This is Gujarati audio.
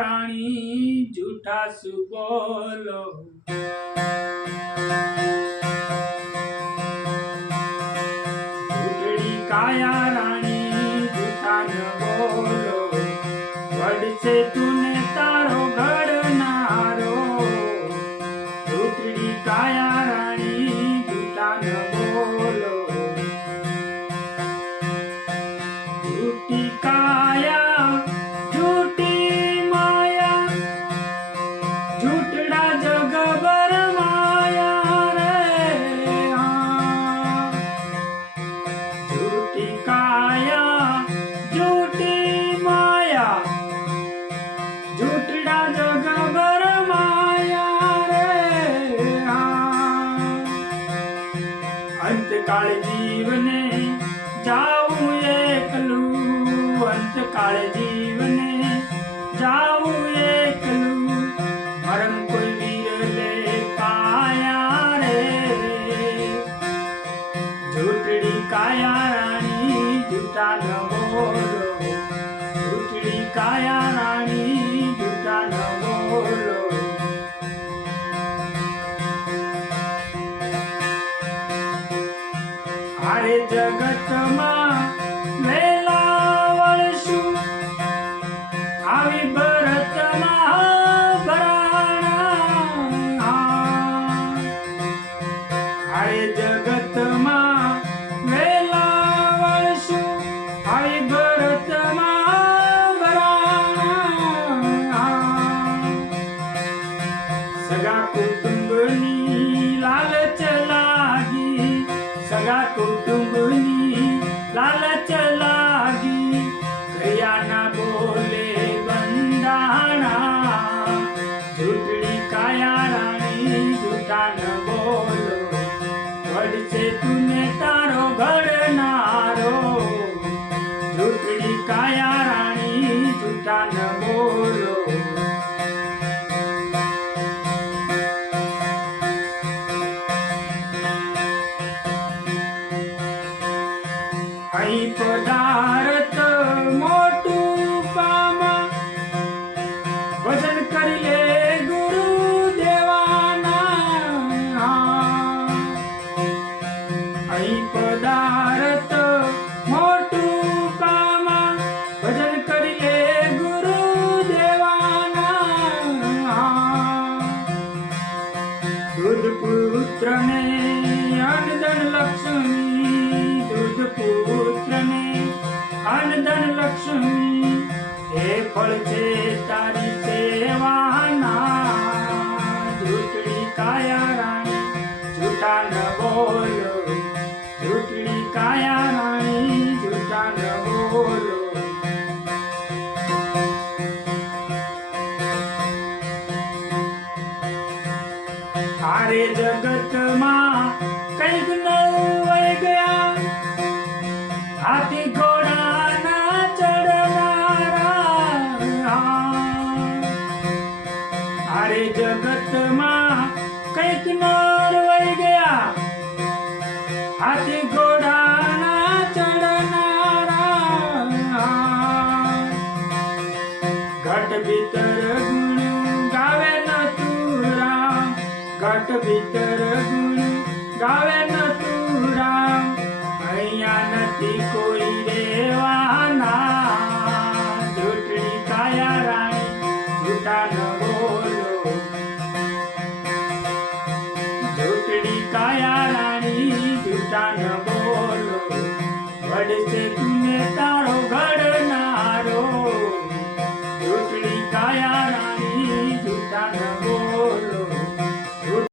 રાણી જૂઠા શું બોલો. જૂઠડી કાયા રાણી જૂઠા ન બોલો. વડશે તુને તારો ઘડનારો. જૂઠડી કાયા રાણી જૂઠા ન બોલો. झूठी काया झूठी माया झूठड़ा जग बर माया रे. झूठी काया झूठी माया झूठड़ा जग बर माया रे. अंतकाल जीवने जाऊं एकलू. अंतकाल जीवने जाऊं एकलू. मरम कोई वीर ले पाया रे. झूठड़ी काया रानी झूठा न बोलो. झूठड़ी काया रानी झूठा न बोलो. अरे जगत માં વેલાવળશું આવી ભરતમાં ભરાણા. અરે જગતમાં વેલાવળશું આવી ભરતમાં ભરાણા. સગા કુટુંબની લાલચ લાગી. સગા કુટુંબની લાલચ લાગી. કરિયાના બોલે બંધાણા. झूठड़ी काया रानी झूठा न बोलो. वडसे तुने तारो घड़नारो. झूठड़ी काया रानी झूठा न बोलो. અહીં પદાર્થ મોટું પામા. ભજન કરી લે ગુરુ દેવાના. અહીં પદાર્થ મોટું પામા. ભજન કરી લે ગુરુ દેવાના. દૂધ પુત્રને અનધન લક્ષ્મી. દૂધ પુત્રને અનધન લક્ષ્મી. એ ફળ છે તારી સેવાના. झूठड़ी काया रानी झूठા ન બોલો. झूठड़ी काया रानी झूठા ન બોલો. તારે જગતમાં કંઈક નવાઈ ગયા. હાથી ઘોડાના ચડનારા. અરે જગતમાં કંઈક નવાઈ ગયા. હાથી ઘોડાના ચડનારા. ઘટ ભીતર ગુણ ગાવે નતું રામ. ઘટ ભીતર ગુણ ગાવે નતું રામ. અહીંયા નથી કોઈ રેવાના. झूठड़ी काया रानी झूठा न बोलो. झूठड़ी काया रानी झूठा न बोलो. वडसे